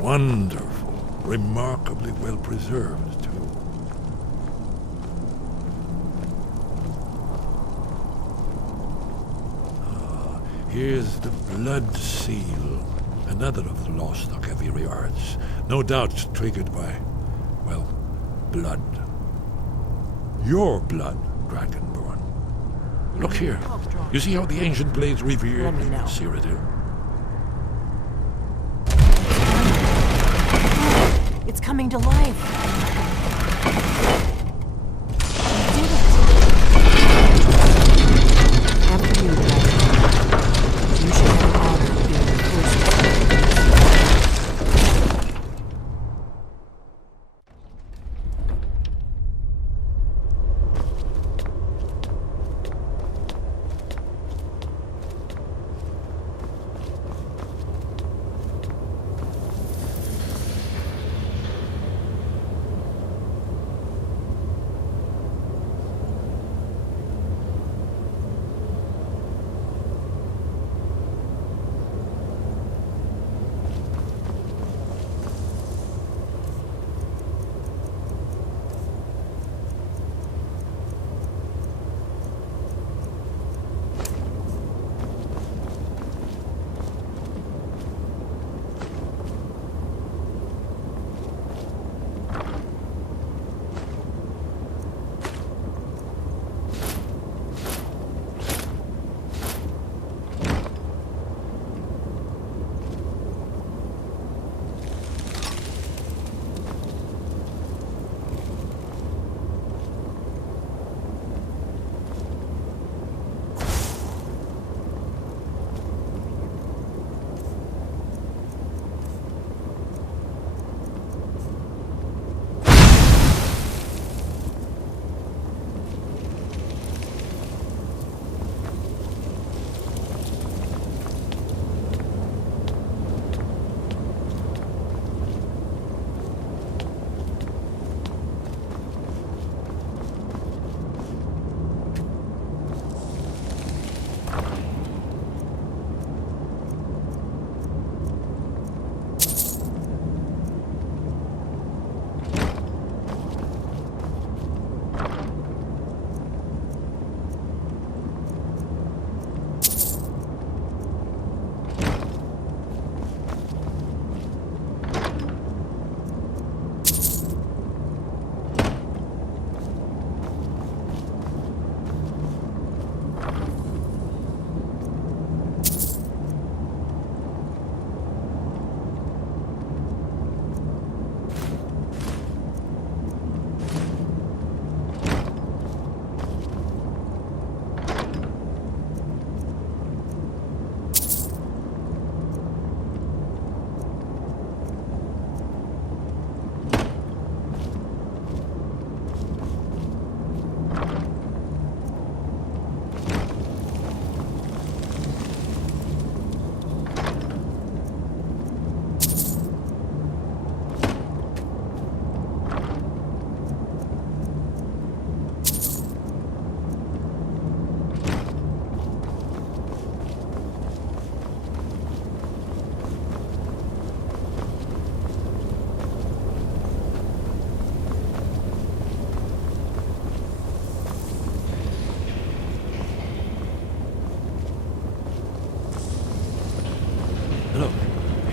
Wonderful. Remarkably well preserved, too. Here's the blood seal. Another of the lost Akaviri arts. No doubt triggered by, well, blood. Your blood, Dragonborn. Look here. You see how the ancient blades revered Cyrodiil? It's coming to life. You did it. After you, Dragon. You should have the honor of being the first.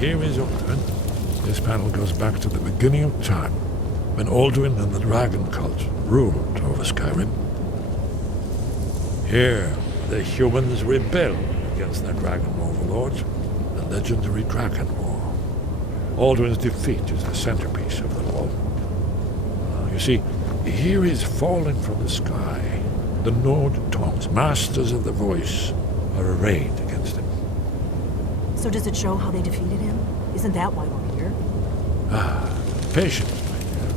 Here is Ulthuan. This panel goes back to the beginning of time, when Ulthuan and the dragon cult ruled over Skyrim. Here, the humans rebel against their dragon overlords, the legendary Dragon War. Alduin's defeat is the centerpiece of the wall. You see, here is falling from the sky. The Nord Tongs, masters of the voice, are arrayed against him. So does it show how they defeated him? Isn't that why we're here? Patience, my dear.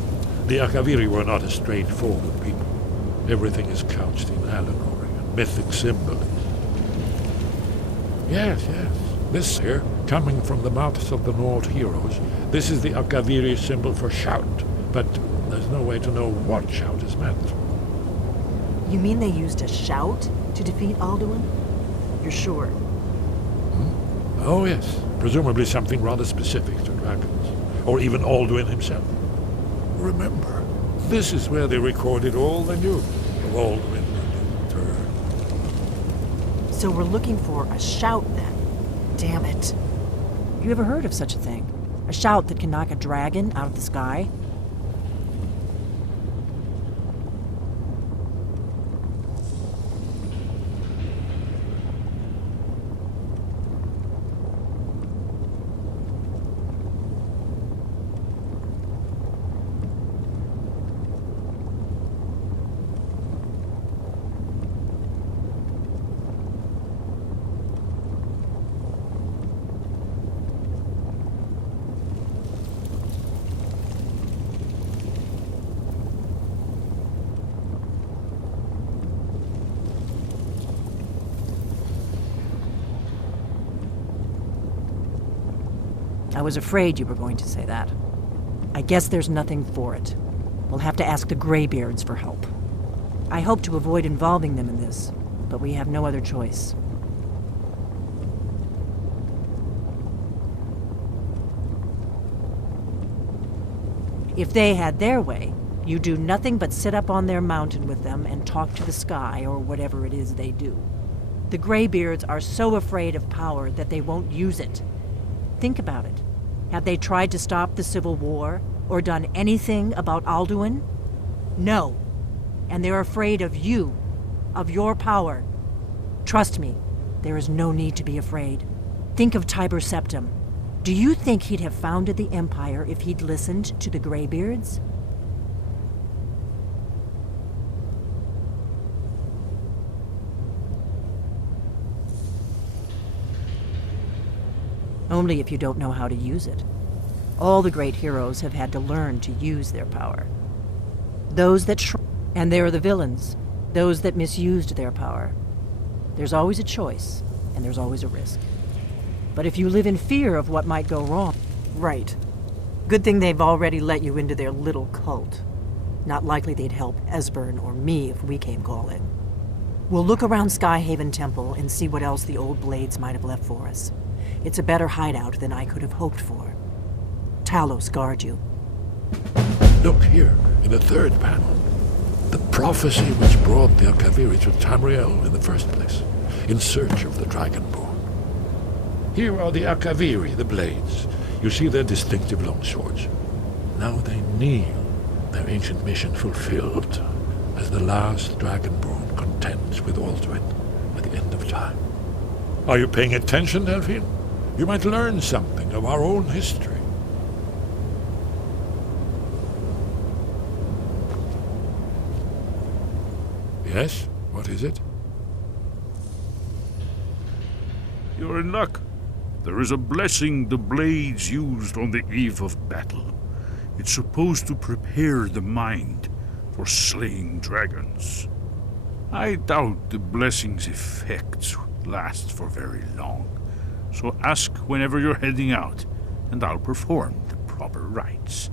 The Akaviri were not a straightforward people. Everything is couched in allegory and mythic symbolism. Yes. This here, coming from the mouths of the Nord heroes, this is the Akaviri symbol for shout, but there's no way to know what shout is meant. You mean they used a shout to defeat Alduin? You're sure? Oh yes, presumably something rather specific to dragons, or even Alduin himself. Remember, this is where they recorded all they knew of Alduin and his turn. So we're looking for a shout then. Damn it. You ever heard of such a thing? A shout that can knock a dragon out of the sky? I was afraid you were going to say that. I guess there's nothing for it. We'll have to ask the Greybeards for help. I hope to avoid involving them in this, but we have no other choice. If they had their way, you do nothing but sit up on their mountain with them and talk to the sky or whatever it is they do. The Greybeards are so afraid of power that they won't use it. Think about it. Have they tried to stop the Civil War or done anything about Alduin? No. And they're afraid of you, of your power. Trust me, there is no need to be afraid. Think of Tiber Septim. Do you think he'd have founded the Empire if he'd listened to the Greybeards? Only if you don't know how to use it. All the great heroes have had to learn to use their power. Those that and they're the villains. Those that misused their power. There's always a choice, and there's always a risk. But if you live in fear of what might go wrong... Right. Good thing they've already let you into their little cult. Not likely they'd help Esbern or me if we came calling. We'll look around Skyhaven Temple and see what else the old blades might have left for us. It's a better hideout than I could have hoped for. Talos guard you. Look here, in the third panel. The prophecy which brought the Akaviri to Tamriel in the first place, in search of the Dragonborn. Here are the Akaviri, the blades. You see their distinctive longswords. Now they kneel, their ancient mission fulfilled, as the last Dragonborn contends with Alduin at the end of time. Are you paying attention, Delphine? You might learn something of our own history. Yes? What is it? You're in luck. There is a blessing the blades used on the eve of battle. It's supposed to prepare the mind for slaying dragons. I doubt the blessing's effects last for very long. So ask whenever you're heading out, and I'll perform the proper rites.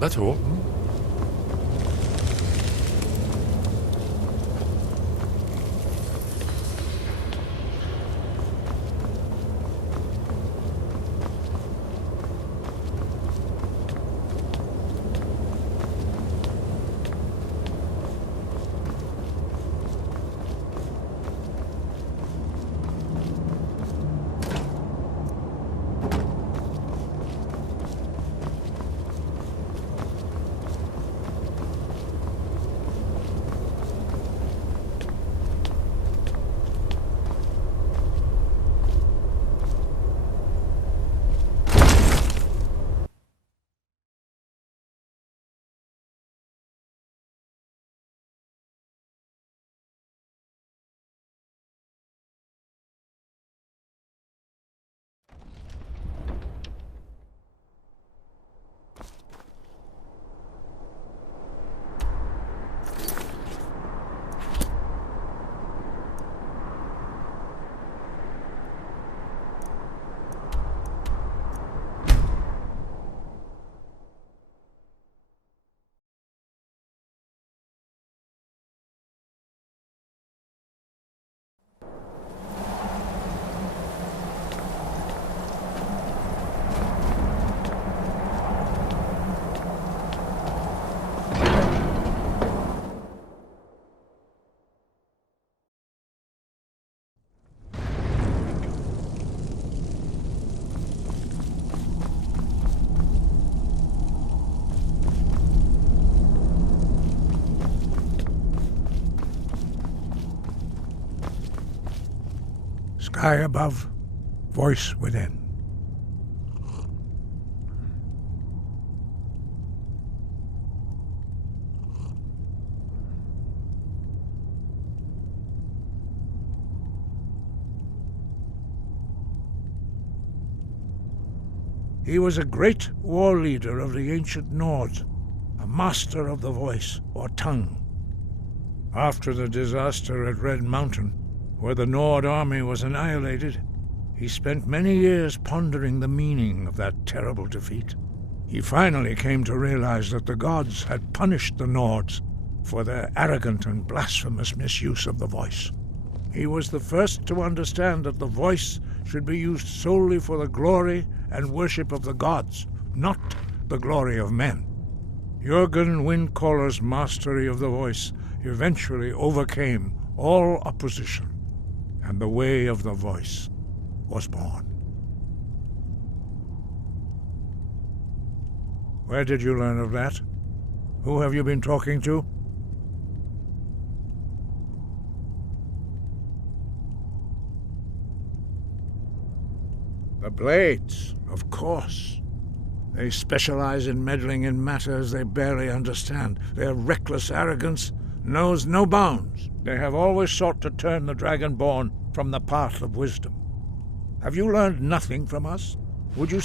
That's all. Sky above, voice within. He was a great war leader of the ancient Nords, a master of the voice, or tongue. After the disaster at Red Mountain, where the Nord army was annihilated, he spent many years pondering the meaning of that terrible defeat. He finally came to realize that the gods had punished the Nords for their arrogant and blasphemous misuse of the voice. He was the first to understand that the voice should be used solely for the glory and worship of the gods, not the glory of men. Jürgen Windcaller's mastery of the voice eventually overcame all opposition, and the way of the voice was born. Where did you learn of that? Who have you been talking to? The Blades, of course. They specialize in meddling in matters they barely understand. Their reckless arrogance knows no bounds. They have always sought to turn the Dragonborn from the path of wisdom. Have you learned nothing from us? Would you